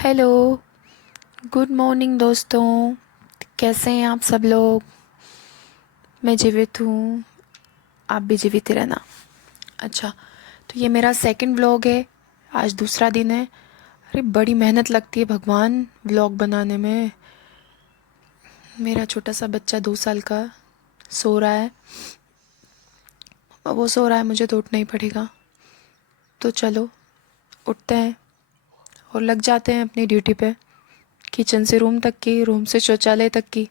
Hello. Good morning दोस्तों। कैसे हैं आप सब लोग? मैं जीवित हूँ। आप भी जीवित ही रहना। अच्छा, तो ये मेरा सेकंड व्लॉग है। आज दूसरा दिन है। अरे बड़ी मेहनत लगती है भगवान व्लॉग बनाने में। मेरा छोटा सा बच्चा 2 साल का सो रहा है। अब वो सो रहा है, मुझे तो उठना ही पड़ेगा। तो चलो उठते हैं और लग जाते हैं अपनी ड्यूटी पे। किचन से रूम तक की, रूम से शौचालय तक की।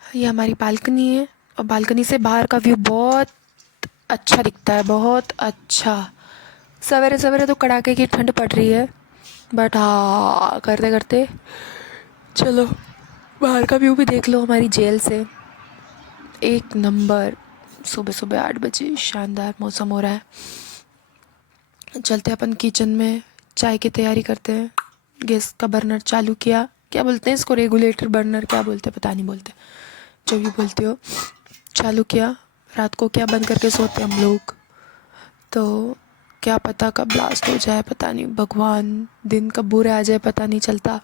ये हमारी बालकनी है और बालकनी से बाहर का व्यू बहुत अच्छा दिखता है, बहुत अच्छा। सवेरे सवेरे तो कड़ाके की ठंड पड़ रही है, बट हाँ करते करते चलो बाहर का व्यू भी देख लो हमारी जेल से। एक नंबर। सुबह सुबह 8 बजे शानदार मौसम हो रहा है। चलते अपन किचन में चाय की तैयारी करते हैं। गैस का बर्नर चालू किया। क्या बोलते हैं इसको, रेगुलेटर बर्नर क्या बोलते हैं पता नहीं, बोलते जो भी बोलते हो। चालू किया। रात को क्या बंद करके सोते हम लोग, तो क्या पता कब ब्लास्ट हो जाए, पता नहीं भगवान। दिन कब बुरे आ जाए पता नहीं चलता।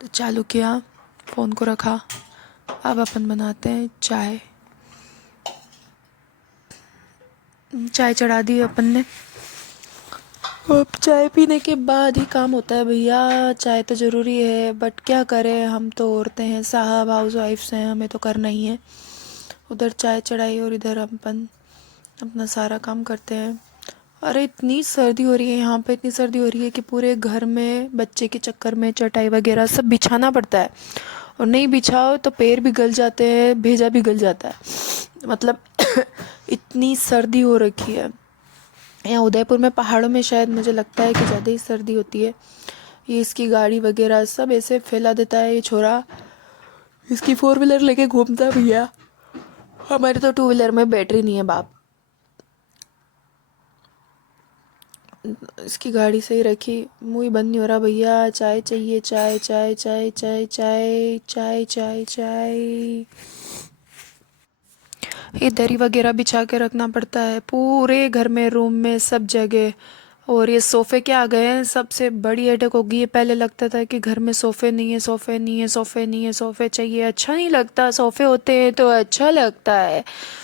तो चालू किया, फ़ोन को रखा। अब अपन बनाते हैं चाय। चाय चढ़ा दी अपन ने। अब चाय पीने के बाद ही काम होता है भैया। चाय तो ज़रूरी है, बट क्या करें, हम तो औरतें हैं साहब, हाउस वाइफ्स हैं, हमें तो करना ही है। उधर चाय चढ़ाई और इधर अपन अपना सारा काम करते हैं। अरे इतनी सर्दी हो रही है यहाँ पे, इतनी सर्दी हो रही है कि पूरे घर में बच्चे के चक्कर में चटाई वगैरह सब बिछाना पड़ता है। और नहीं बिछाओ तो पैर भी गल जाते हैं, भेजा भी गल जाता है, मतलब इतनी सर्दी हो रखी है। यहाँ उदयपुर में पहाड़ों में शायद मुझे लगता है कि ज़्यादा ही सर्दी होती है। ये इसकी गाड़ी वगैरह सब ऐसे फैला देता है ये छोरा। इसकी 4 व्हीलर लेके घूमता है भैया। हमारे तो 2 व्हीलर में बैटरी नहीं है बाप। इसकी गाड़ी सही रखी, मुंह ही बंद नहीं हो रहा भैया। चाय चाहिए, चाय चाय चाय चाय चाय चाय चाय चाय। ये दरी वगैरह बिछा के रखना पड़ता है पूरे घर में, रूम में, सब जगह। और ये सोफ़े क्या आ गए हैं, सबसे बड़ी हेडेक होगी। ये पहले लगता था कि घर में सोफ़े नहीं है, सोफ़े नहीं है, सोफ़े नहीं है, सोफ़े चाहिए, अच्छा नहीं लगता। सोफ़े होते हैं तो अच्छा लगता है।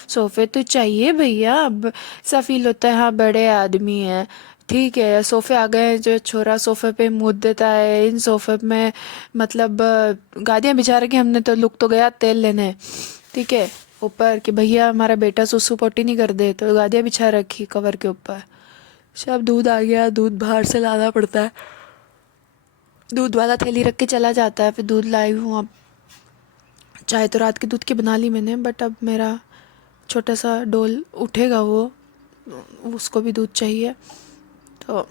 सोफ़े तो चाहिए भैया। अब ऐसा फील होता है हाँ बड़े आदमी हैं। ठीक है, सोफ़े आ गए हैं, जो छोरा सोफ़े पे मुँह देता है इन सोफ़े में, मतलब गादियाँ बिछा रखी हमने, तो लुक तो गया तेल लेने। ठीक है, ऊपर कि भैया हमारा बेटा सुसु पोटी नहीं कर दे, तो गादियाँ बिछा रखी कवर के ऊपर। सब दूध आ गया, दूध बाहर से लाना पड़ता है। दूध वाला थैली रख के चला जाता है, फिर दूध लाई हूँ अब। चाय तो रात के दूध की बना ली मैंने, बट अब मेरा छोटा सा डोल उठेगा, वो उसको भी दूध चाहिए। तो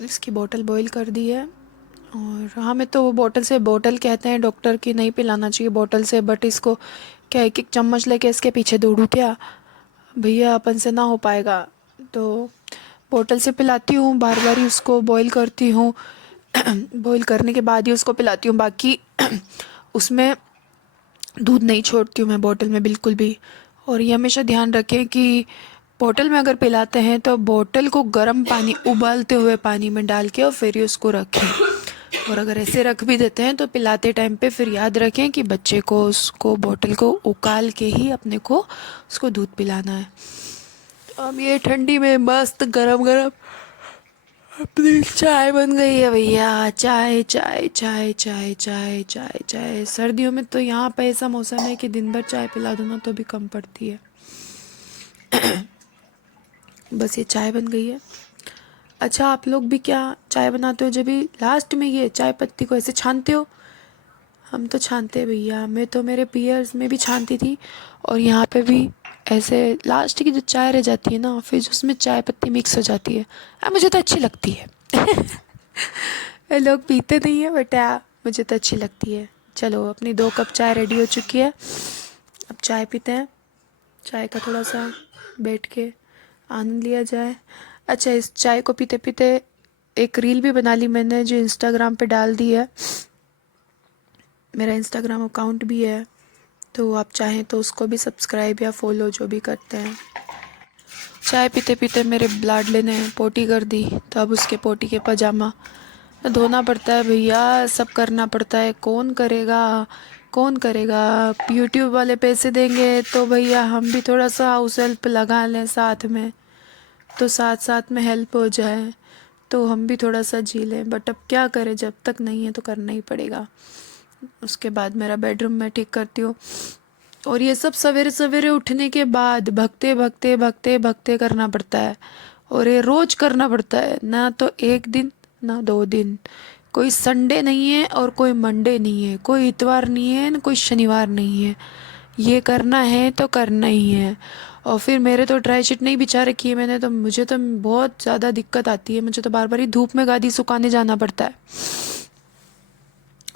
इसकी बोतल बॉईल कर दी है। और हमें तो वो बोतल से, बोतल कहते हैं डॉक्टर की नहीं पिलाना चाहिए बोतल से, बट इसको क्या एक एक चम्मच लेके इसके पीछे दौड़ूँ क्या भैया, अपन से ना हो पाएगा। तो बोतल से पिलाती हूँ, बार बार ही उसको बॉईल करती हूँ। बॉईल करने के बाद ही उसको पिलाती हूँ, बाकी उसमें दूध नहीं छोड़ती हूँ मैं बोतल में बिल्कुल भी। और ये हमेशा ध्यान रखें कि बोतल में अगर पिलाते हैं तो बोतल को गर्म पानी, उबालते हुए पानी में डाल के और फिर ही उसको रखें। और अगर ऐसे रख भी देते हैं तो पिलाते टाइम पे फिर याद रखें कि बच्चे को उसको बोतल को उकाल के ही अपने को उसको दूध पिलाना है। तो अब ये ठंडी में मस्त गरम गरम अपनी चाय बन गई है भैया। चाय चाय चाय चाय चाय चाय चाय। सर्दियों में तो यहाँ पे ऐसा मौसम है कि दिन भर चाय पिला दो ना तो भी कम पड़ती है। बस ये चाय बन गई है। अच्छा, आप लोग भी क्या चाय बनाते हो जब भी लास्ट में ये चाय पत्ती को ऐसे छानते हो? हम तो छानते हैं भैया। मैं तो मेरे पियर्स में भी छानती थी, और यहाँ पे भी ऐसे लास्ट की जो चाय रह जाती है ना, फिर उसमें चाय पत्ती मिक्स हो जाती है। मुझे तो अच्छी लगती है। लोग पीते नहीं है बट मुझे तो अच्छी लगती है। चलो अपनी 2 कप चाय रेडी हो चुकी है। अब चाय पीते हैं। चाय का थोड़ा सा बैठ के आनंद लिया जाए। अच्छा, इस चाय को पीते पीते एक रील भी बना ली मैंने, जो इंस्टाग्राम पे डाल दी है। मेरा इंस्टाग्राम अकाउंट भी है, तो आप चाहें तो उसको भी सब्सक्राइब या फॉलो जो भी करते हैं। चाय पीते पीते मेरे लाडले ने पोटी कर दी, तो अब उसके पोटी के पजामा धोना पड़ता है भैया, सब करना पड़ता है। कौन करेगा, कौन करेगा? यूट्यूब वाले पैसे देंगे तो भैया हम भी थोड़ा सा हाउस हेल्प लगा लें साथ में, तो साथ साथ में हेल्प हो जाए, तो हम भी थोड़ा सा जी लें। बट अब क्या करें, जब तक नहीं है तो करना ही पड़ेगा। उसके बाद मेरा बेडरूम मैं ठीक करती हूँ, और ये सब सवेरे सवेरे उठने के बाद भगते भगते भगते भगते करना पड़ता है, और ये रोज करना पड़ता है। ना तो एक दिन ना 2 दिन, कोई संडे नहीं है और कोई मंडे नहीं है, कोई इतवार नहीं है ना कोई शनिवार नहीं है। ये करना है तो करना ही है। और फिर मेरे तो ड्राई शीट नहीं बिछा रखी है मैंने, तो मुझे तो बहुत ज़्यादा दिक्कत आती है। मुझे तो बार बार ही धूप में गादी सुखाने जाना पड़ता है।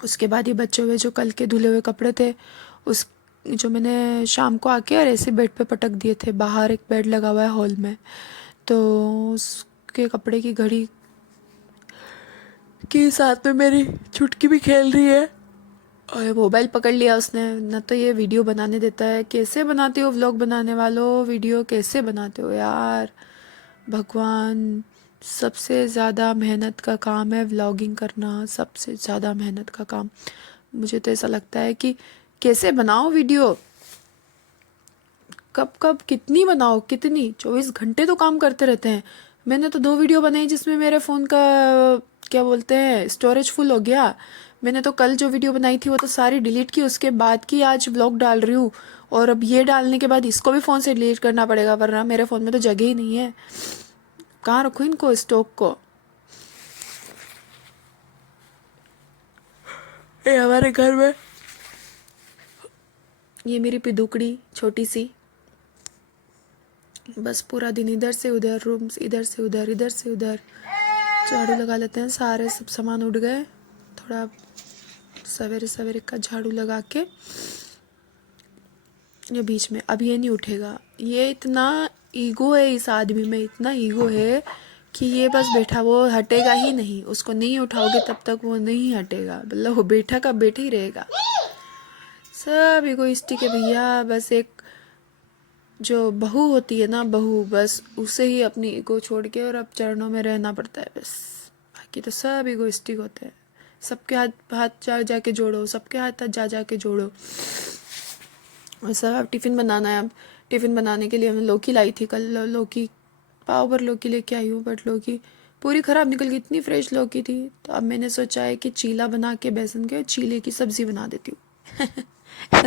उसके बाद ये बच्चे हुए जो कल के धुले हुए कपड़े थे, उस जो मैंने शाम को आके और ऐसे बेड पे पटक दिए थे, बाहर एक बेड लगा हुआ है हॉल में, तो उसके कपड़े की घड़ी के साथ में मेरी छुटकी भी खेल रही है, और मोबाइल पकड़ लिया उसने। न तो ये वीडियो बनाने देता है, कैसे बनाते हो व्लॉग बनाने वालों, वीडियो कैसे बनाते हो यार, भगवान। सबसे ज़्यादा मेहनत का काम है व्लॉगिंग करना, सबसे ज़्यादा मेहनत का काम। मुझे तो ऐसा लगता है कि कैसे बनाओ वीडियो, कब कब कितनी बनाओ, कितनी 24 घंटे तो काम करते रहते हैं। मैंने तो 2 वीडियो बनाई जिसमें मेरे फ़ोन का क्या बोलते हैं स्टोरेज फुल हो गया। मैंने तो कल जो वीडियो बनाई थी वो तो सारी डिलीट की, उसके बाद की आज व्लॉग डाल रही हूँ, और अब ये डालने के बाद इसको भी फ़ोन से डिलीट करना पड़ेगा, वरना मेरे फ़ोन में तो जगह ही नहीं है। कहाँ रखूँ इनको, स्टॉक को? ये हमारे घर में ये मेरी पिदुकड़ी छोटी सी, बस पूरा दिन इधर से उधर, रूम्स इधर से उधर, इधर से उधर। झाड़ू लगा लेते हैं, सारे सब सामान उड़ गए, थोड़ा सवेरे सवेरे का झाड़ू लगा के। ये बीच में अब ये नहीं उठेगा, ये इतना ईगो है इस आदमी में, इतना ईगो है कि ये बस बैठा, वो हटेगा ही नहीं। उसको नहीं उठाओगे तब तक वो नहीं हटेगा, मतलब वो बैठा का बैठा ही रहेगा। सब इगोइस्टिक है भैया। बस एक जो बहू होती है ना, बहू, बस उसे ही अपनी ईगो छोड़ के और अब चरणों में रहना पड़ता है बस। बाकी तो सब इगोइस्टिक होते हैं। सबके हाथ हाथ जा जाके जोड़ो, सबके हाथ हाथ जा जाके जोड़ो। वैसा अब टिफ़िन बनाना है। अब टिफ़िन बनाने के लिए मैं लौकी लाई थी कल, लौकी पाव भर लौकी लेके आई हूँ, बट लौकी पूरी ख़राब निकल गई, इतनी फ्रेश लौकी थी। तो अब मैंने सोचा है कि चीला बना के बेसन के चीले की सब्ज़ी बना देती हूँ।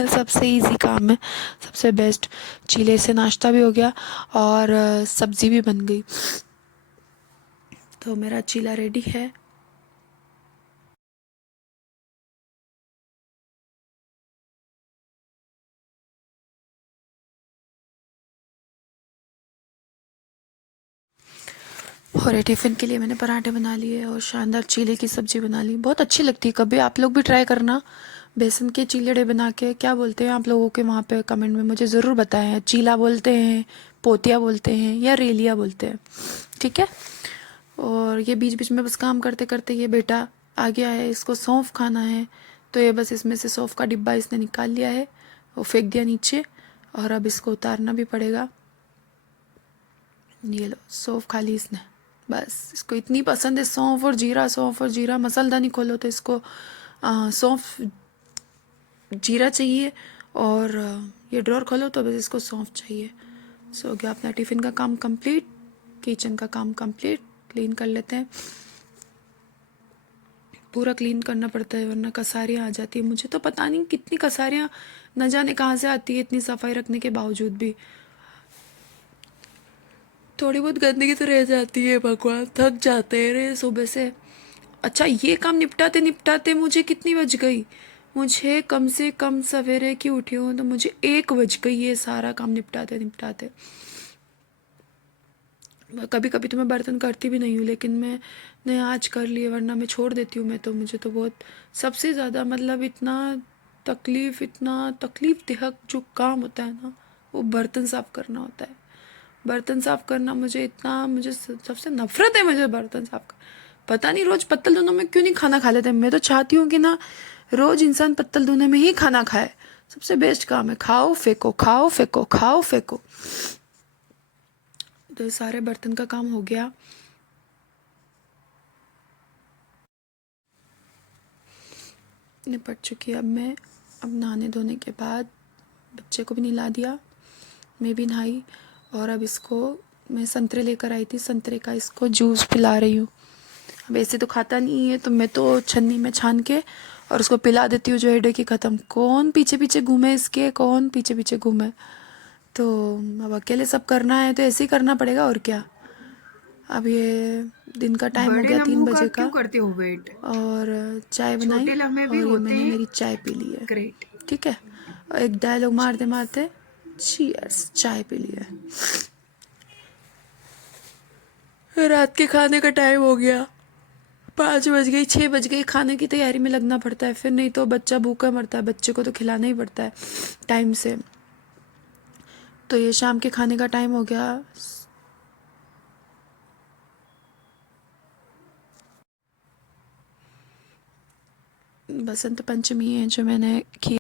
सबसे इजी काम है, सबसे बेस्ट। चीले से नाश्ता भी हो गया और सब्ज़ी भी बन गई, तो मेरा चीला रेडी है। और ये टिफ़िन के लिए मैंने पराठे बना लिए और शानदार चीले की सब्ज़ी बना ली, बहुत अच्छी लगती है। कभी आप लोग भी ट्राई करना, बेसन के चीलेड़े बना के। क्या बोलते हैं आप लोगों के वहाँ पे, कमेंट में मुझे ज़रूर बताएं। चीला बोलते हैं, पोतिया बोलते हैं, या रेलिया बोलते हैं, ठीक है। और ये बीच बीच में बस काम करते करते ये बेटा आ गया है, इसको सौंफ खाना है, तो ये बस इसमें से सौंफ का डिब्बा इसने निकाल लिया है, वो फेंक दिया नीचे, और अब इसको उतारना भी पड़ेगा। ये लो, सौंफ खा ली इसने, बस इसको इतनी पसंद है सौंफ और जीरा, सौंफ और जीरा। मसालदानी खोलो तो इसको सौंफ जीरा चाहिए, और ये ड्रॉर खोलो तो बस इसको सौंफ चाहिए। सो हो गया अपना टिफ़िन का काम कंप्लीट, किचन का काम कंप्लीट। क्लीन कर लेते हैं, पूरा क्लीन करना पड़ता है वरना कसारियाँ आ जाती है। मुझे तो पता नहीं कितनी कसारियाँ न जाने कहाँ से आती है, इतनी सफाई रखने के बावजूद भी थोड़ी बहुत गंदगी तो रह जाती है। भगवान, थक जाते हैं रे सुबह से। अच्छा, ये काम निपटाते निपटाते मुझे कितनी बज गई, मुझे कम से कम सवेरे की उठी हूँ तो मुझे 1 बज गई ये सारा काम निपटाते निपटाते। कभी कभी तो मैं बर्तन करती भी नहीं हूँ, लेकिन मैंने आज कर लिए, वरना मैं छोड़ देती हूँ। मैं तो, मुझे तो बहुत, सबसे ज़्यादा मतलब इतना तकलीफ देहक जो काम होता है ना, वो बर्तन साफ़ करना होता है। बर्तन साफ़ करना मुझे सबसे नफरत है, मुझे बर्तन साफ़ कर। पता नहीं रोज़ पत्तल धोने में क्यों नहीं खाना खा लेते। मैं तो चाहती हूँ कि ना रोज़ इंसान पत्तल धोने में ही खाना खाए, सबसे बेस्ट काम है। खाओ फेंको, खाओ फेंको, खाओ फेंको। तो ये सारे बर्तन का काम हो गया। निपट चुकी अब मैं। अब नहाने धोने के बाद बच्चे को भी नहला दिया, मैं भी नहाई, और अब इसको मैं संतरे लेकर आई थी, संतरे का इसको जूस पिला रही हूँ। अब ऐसे तो खाता नहीं है तो मैं तो छन्नी में छान के और उसको पिला देती हूँ जो हेडेक ही ख़त्म। कौन पीछे पीछे घूमे इसके, कौन पीछे पीछे घूमे। तो अब अकेले सब करना है तो ऐसे ही करना पड़ेगा, और क्या। अब ये दिन का टाइम हो बड़े गया लम्बू 3 का बजे का, क्यों करते हो वेट? और चाय बनाई छोटे लम्बे भी और ये होते मैंने हैं। मेरी चाय पी ली है। ग्रेट। ठीक है, और एक डायलॉग मारते मारते चीयर्स, चाय पी ली है। रात के खाने का टाइम हो गया, 5 बज गई, 6 बज गई। खाने की तैयारी में लगना पड़ता है फिर, नहीं तो बच्चा भूखा मरता है, बच्चे को तो खिलाना ही पड़ता है टाइम से। तो ये शाम के खाने का टाइम हो गया। बसंत पंचमी है जो मैंने खीर